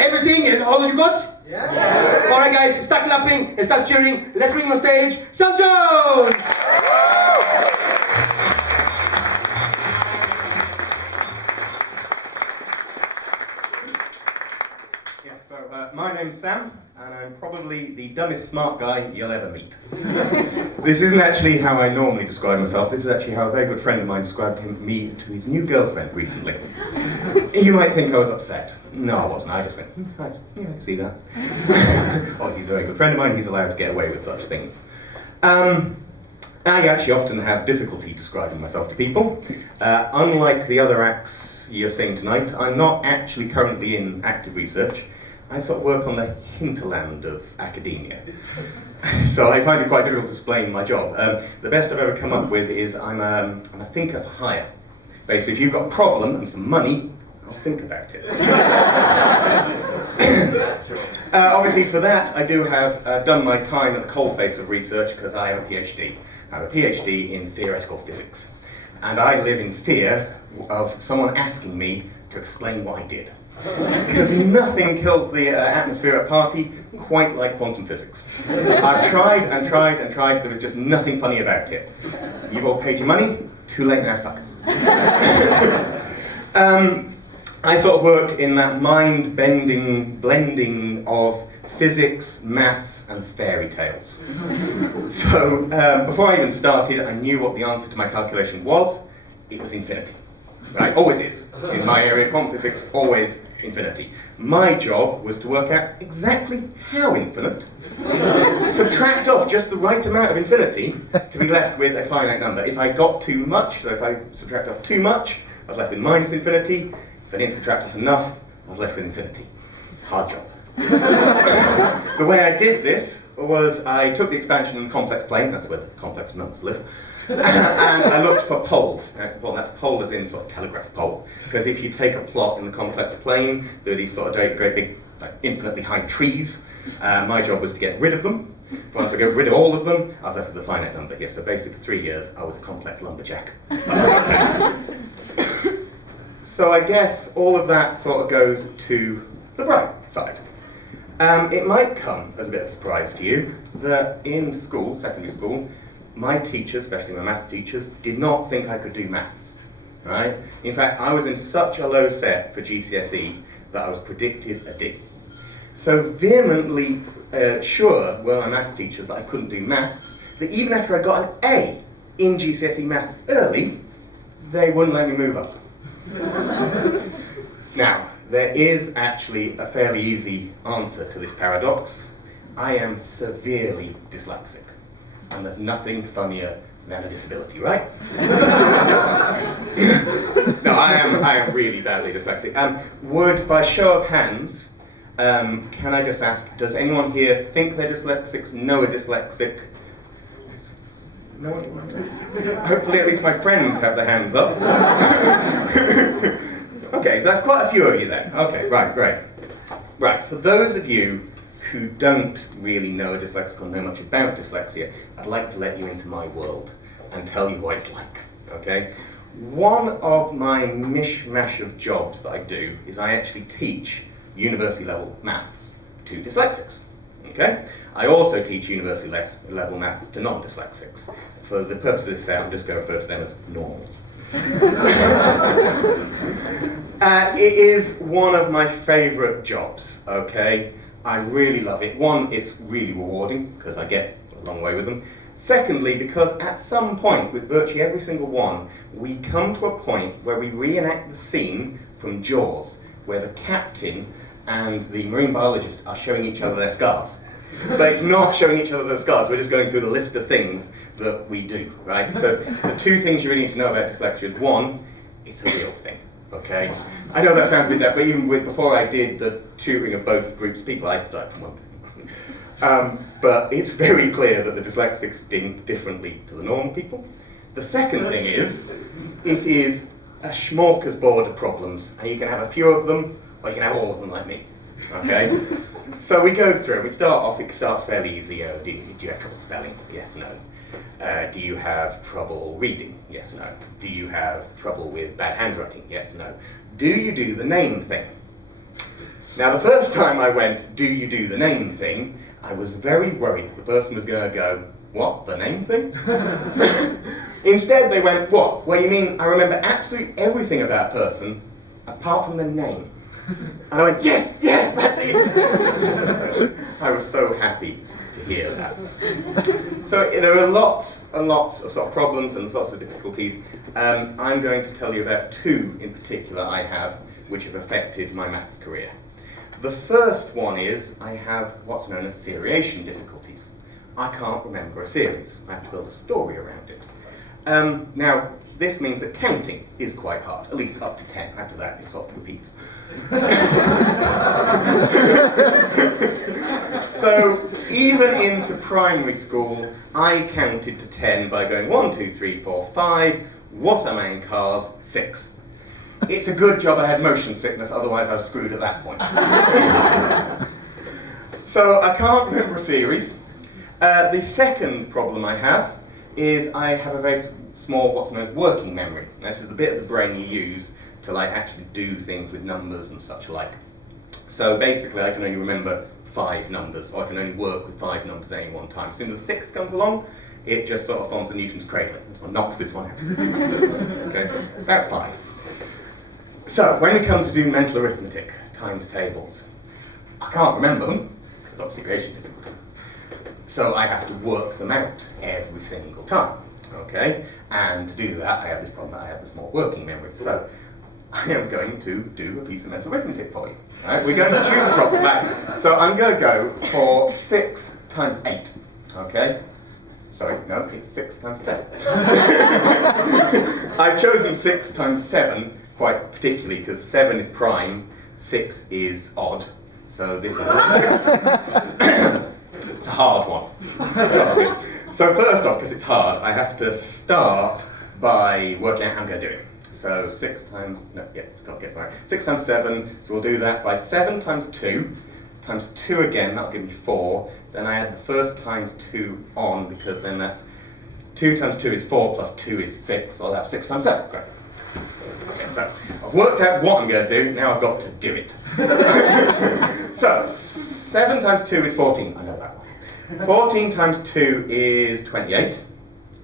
Everything and all of you goods? Yeah. Alright guys, start clapping and start cheering. Let's bring on stage Sam Jones! Yeah, so my name's Sam, and I'm probably the dumbest smart guy you'll ever meet. This isn't actually how I normally describe myself. This is actually how a very good friend of mine described me to his new girlfriend recently. You might think I was upset. No, I wasn't. I just went, right, yeah, I see that. Obviously, he's a very good friend of mine. He's allowed to get away with such things. I actually often have difficulty describing myself to people. Unlike the other acts you're seeing tonight, I'm not actually currently in active research. I sort of work on the hinterland of academia. So I find it quite difficult to explain my job. The best I've ever come up with is I'm a thinker for hire. Basically, if you've got a problem and some money, I'll think about it. Obviously for that, I do have done my time at the coalface of research because I have a PhD. I have a PhD in theoretical physics. And I live in fear of someone asking me to explain what I did. Because nothing kills the atmosphere at a party quite like quantum physics. I've tried and tried and tried, there was just nothing funny about it. You've all paid your money, too late now, suckers. I sort of worked in that mind-bending blending of physics, maths, and fairy tales. So, before I even started, I knew what the answer to my calculation was. It was infinity. Right? Always is. In my area of quantum physics, always infinity. My job was to work out exactly how infinite, subtract off just the right amount of infinity to be left with a finite number. If I got too much, so if I subtract off too much, I was left with minus infinity. If I didn't subtract off enough, I was left with infinity. Hard job. The way I did this was I took the expansion in the complex plane, that's where the complex numbers live, and I looked for poles. That's pole as in sort of telegraph pole. Because if you take a plot in the complex plane, there are these sort of great big, like infinitely high trees. My job was to get rid of them. Once I get rid of all of them, I was left with a finite number here. So basically for 3 years, I was a complex lumberjack. So I guess all of that sort of goes to the bright side. It might come as a bit of a surprise to you that in school, secondary school, my teachers, especially my math teachers, did not think I could do maths. Right? In fact, I was in such a low set for GCSE that I was predicted a D. So vehemently sure were my math teachers that I couldn't do maths, that even after I got an A in GCSE maths early, they wouldn't let me move up. Now, there is actually a fairly easy answer to this paradox. I am severely dyslexic, and there's nothing funnier than a disability, right? No, I am really badly dyslexic. Would, by show of hands, can I just ask, does anyone here think they're dyslexic, know a dyslexic? No one? Hopefully at least my friends have their hands up. Okay, so that's quite a few of you then. Okay, right, great. Right, for those of you who don't really know a dyslexic or know much about dyslexia, I'd like to let you into my world and tell you what it's like, okay? One of my mishmash of jobs that I do is I actually teach university level maths to dyslexics, okay? I also teach university level maths to non-dyslexics. For the purpose of this set, I'm just going to refer to them as normal. It is one of my favourite jobs, okay? I really love it. One, it's really rewarding, because I get a long way with them. Secondly, because at some point, with virtually every single one, we come to a point where we reenact the scene from Jaws, where the captain and the marine biologist are showing each other their scars. But it's not showing each other their scars, we're just going through the list of things that we do, right? So the two things you really need to know about dyslexia is, one, it's a real thing, okay? I know that sounds a bit deaf, but even before I did the tutoring of both groups of people, I started from one. But it's very clear that the dyslexics think differently to the normal people. The second thing is, it is a smorgasbord of problems, and you can have a few of them, or you can have all of them like me, okay? So we go through, we start off, it starts fairly easy. Do you have trouble spelling? Yes, no. Do you have trouble reading? Yes, no. Do you have trouble with bad handwriting? Yes, no. Do you do the name thing? Now, the first time I went, do you do the name thing, I was very worried the person was going to go, what, the name thing? Instead, they went, what? Well, you mean I remember absolutely everything about a person apart from the name. And I went, yes, yes, that's it. I was so happy to hear that. So there are lots and lots of sort of problems and lots of difficulties. I'm going to tell you about two in particular I have, which have affected my maths career. The first one is I have what's known as seriation difficulties. I can't remember a series. I have to build a story around it. Now, this means that counting is quite hard, at least up to 10. After that, it sort of repeats. So, even into primary school, I counted to 10 by going 1, 2, 3, 4, 5. What am I in cars? 6. It's a good job I had motion sickness, otherwise I was screwed at that point. So, I can't remember a series. The second problem I have is I have a very small, what's known as working memory. This is the bit of the brain you use to actually do things with numbers and such like. So basically I can only remember 5 numbers, or I can only work with 5 numbers at any one time. As soon as the 6 comes along, it just sort of forms a Newton's cradle. This one knocks this one out. Okay, so about 5. So when we come to do mental arithmetic, times tables, I can't remember them, I've got seriation difficulty. So I have to work them out every single time, okay? And to do that, I have this problem that I have the small working memory. So I am going to do a piece of mental arithmetic for you. Right? We're going to choose a problem back. So I'm going to go for 6 times 8, okay? Sorry, no, it's 6 times 7. I've chosen 6 times 7 quite particularly because 7 is prime, 6 is odd. So this is it's a hard one. So first off, because it's hard, I have to start by working out how I'm going to do it. So 6 times, no, yeah, got to get right. 6 times 7, so we'll do that by 7 times 2, times 2 again, that'll give me 4. Then I add the first times 2 on, because then that's 2 times 2 is 4, plus 2 is 6, so I'll have 6 times 7. Great. Okay, so I've worked out what I'm going to do, now I've got to do it. So, 7 times 2 is 14, I know that one. 14 times 2 is 28,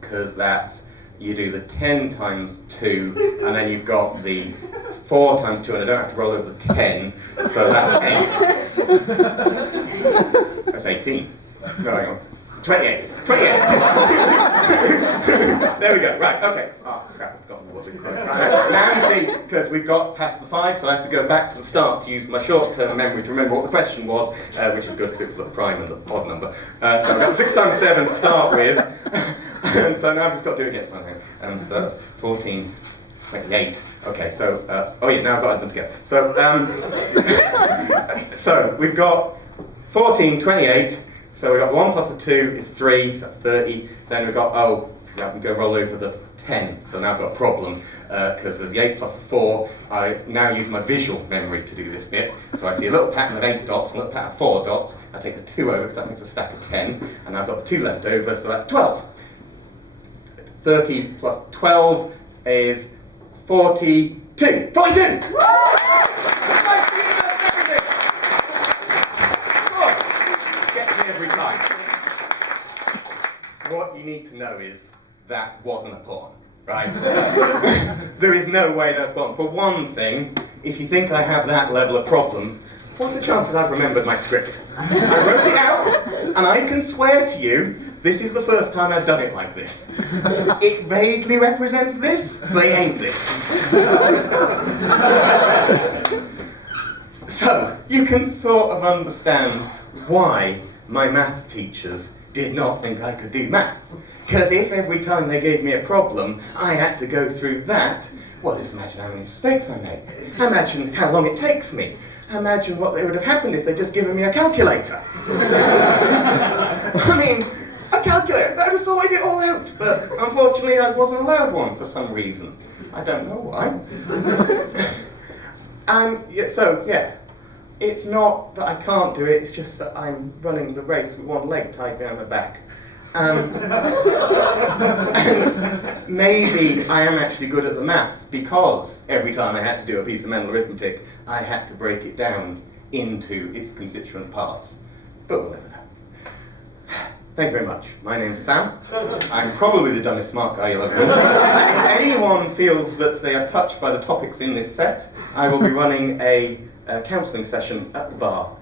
because that's, you do the 10 times 2, and then you've got the 4 times 2, and I don't have to roll over the 10, so that's 8. That's 18. No, hang on. 28. 28. There we go. Right, okay. Oh, crap, I've forgotten what it was. Right. Now you see, because we've got past the 5, so I have to go back to the start to use my short-term memory to remember what the question was, which is good because it was the prime and the odd number. So I've got 6 times 7 to start with, and so now I've just got to do it again. Okay. So that's 14, 28. Okay, so, oh yeah, now I've got them together. So, so we've got 14, 28. So we've got 1 plus the 2 is 3, so that's 30. Then we've got, oh, now we go roll over the 10. So now I've got a problem, because there's the 8 plus the 4. I now use my visual memory to do this bit. So I see a little pattern of 8 dots, a little pattern of 4 dots. I take the 2 over, because that makes a stack of 10. And I've got the 2 left over, so that's 12. 30 plus 12 is 42. 42! Every time. What you need to know is that wasn't a pun, right? There is no way that's a pun. For one thing, if you think I have that level of problems, what's the chances I've remembered my script? I wrote it out, and I can swear to you, this is the first time I've done it like this. It vaguely represents this, but it ain't this. So, you can sort of understand why my math teachers did not think I could do maths. Because if every time they gave me a problem, I had to go through that, well, just imagine how many mistakes I made. Imagine how long it takes me. Imagine what would have happened if they'd just given me a calculator. I mean, a calculator, that would have sorted it all out. But unfortunately, I wasn't allowed one for some reason. I don't know why. Yeah, so, yeah. It's not that I can't do it, it's just that I'm running the race with one leg tied down my back. And maybe I am actually good at the maths because every time I had to do a piece of mental arithmetic, I had to break it down into its constituent parts. But we'll never know. Thank you very much. My name's Sam. I'm probably the dumbest smart guy you'll ever meet. If anyone feels that they are touched by the topics in this set, I will be running a counselling session at the bar.